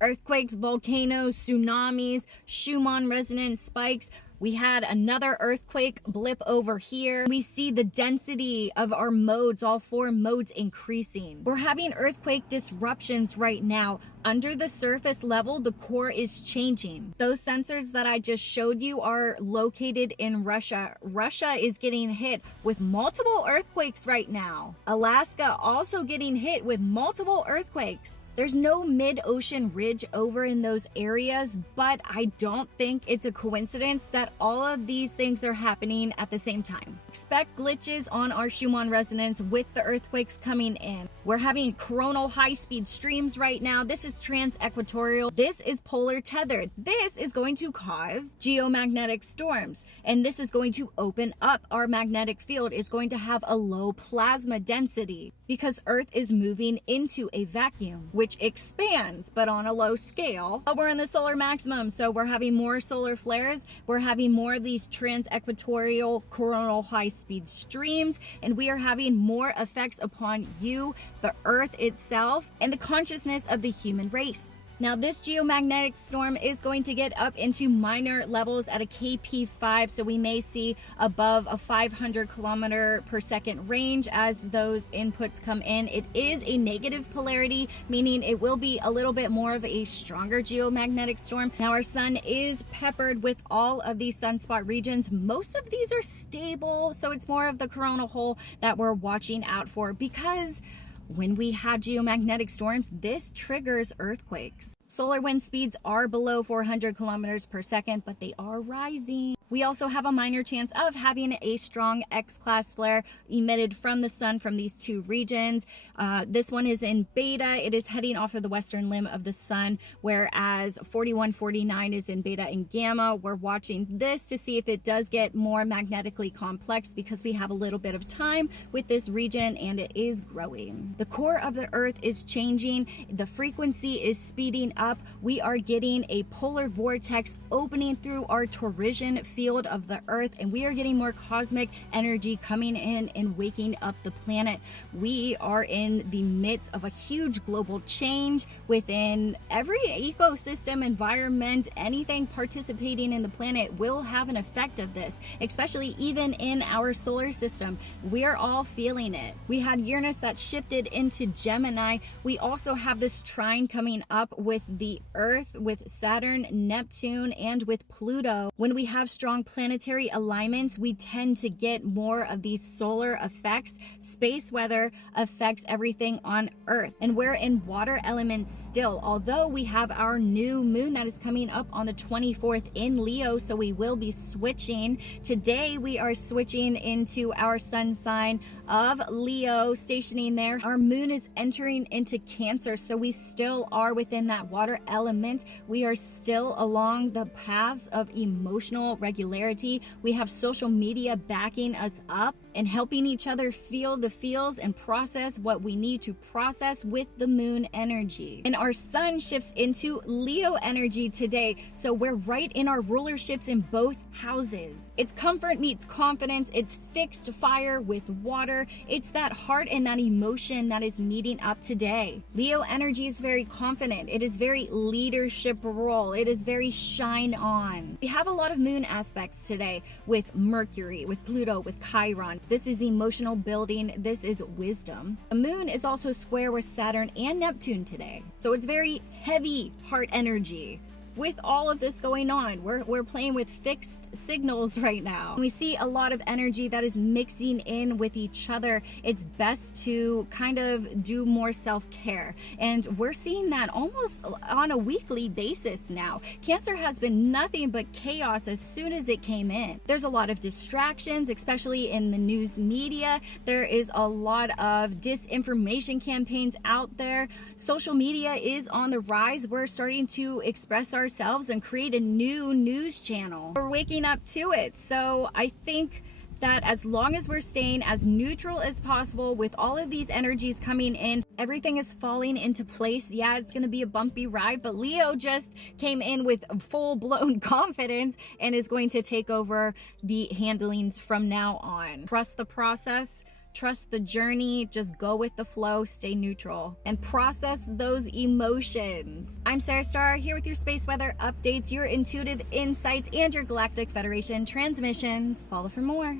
Earthquakes, volcanoes, tsunamis, Schumann resonance spikes. We had another earthquake blip over here. We see the density of our modes, all 4 modes increasing. We're having earthquake disruptions right now. Under the surface level, the core is changing. Those sensors that I just showed you are located in Russia. Russia is getting hit with multiple earthquakes right now. Alaska also getting hit with multiple earthquakes. There's no mid-ocean ridge over in those areas, but I don't think it's a coincidence that all of these things are happening at the same time. Expect glitches on our Schumann resonance with the earthquakes coming in. We're having coronal high-speed streams right now. This is trans-equatorial. This is polar tethered. This is going to cause geomagnetic storms, and this is going to open up our magnetic field. It's going to have a low plasma density because Earth is moving into a vacuum, which expands, but on a low scale. But we're in the solar maximum, so we're having more solar flares. We're having more of these trans-equatorial coronal high-speed streams, and we are having more effects upon you, the Earth itself, and the consciousness of the human race. Now, this geomagnetic storm is going to get up into minor levels at a KP5, so we may see above a 500 kilometer per second range as those inputs come in. It is a negative polarity, meaning it will be a little bit more of a stronger geomagnetic storm. Now, our sun is peppered with all of these sunspot regions. Most of these are stable, so it's more of the coronal hole that we're watching out for, because when we have geomagnetic storms, this triggers earthquakes. Solar wind speeds are below 400 kilometers per second, but they are rising. We also have a minor chance of having a strong X-class flare emitted from the sun from these 2 regions. This one is in beta. It is heading off of the western limb of the sun, whereas 4149 is in beta and gamma. We're watching this to see if it does get more magnetically complex because we have a little bit of time with this region and it is growing. The core of the Earth is changing. The frequency is speeding up. We are getting a polar vortex opening through our torsion field of the Earth, and we are getting more cosmic energy coming in and waking up the planet. We are in the midst of a huge global change within every ecosystem, environment. Anything participating in the planet will have an effect of this, especially even in our solar system. We are all feeling it. We had Uranus that shifted into Gemini. We also have this trine coming up with the Earth, with Saturn, Neptune, and with Pluto. When we have strong planetary alignments, we tend to get more of these solar effects. Space weather affects everything on Earth, and we're in water elements still, although we have our new moon that is coming up on the 24th in Leo, so we will be switching. Today we are switching into our sun sign of Leo, stationing there. Our moon is entering into Cancer, so we still are within that water element. We are still along the paths of emotional regularity. We have social media backing us up and helping each other feel the feels and process what we need to process with the moon energy. And our sun shifts into Leo energy today, so we're right in our rulerships in both houses. It's comfort meets confidence. It's fixed fire with water. It's that heart and that emotion that is meeting up today. Leo energy is very confident. It is very leadership role. It is very shine on. We have a lot of moon aspects today with Mercury, with Pluto, with Chiron. This is emotional building. This is wisdom. The moon is also square with Saturn and Neptune today. So it's very heavy heart energy. With all of this going on, we're playing with fixed signals right now. We see a lot of energy that is mixing in with each other. It's best to kind of do more self-care, and we're seeing that almost on a weekly basis now. Cancer has been nothing but chaos as soon as it came in. There's a lot of distractions, especially in the news media. There is a lot of disinformation campaigns out there. Social media is on the rise. We're starting to express ourselves and create a new news channel. We're waking up to it. So I think that as long as we're staying as neutral as possible with all of these energies coming in, everything is falling into place. Yeah, it's going to be a bumpy ride, but Leo just came in with full-blown confidence and is going to take over the handlings from now on. Trust the process. trust the journey, just go with the flow, stay neutral, and process those emotions. I'm Sarah Starr, here with your space weather updates, your intuitive insights, and your Galactic Federation transmissions. Follow for more.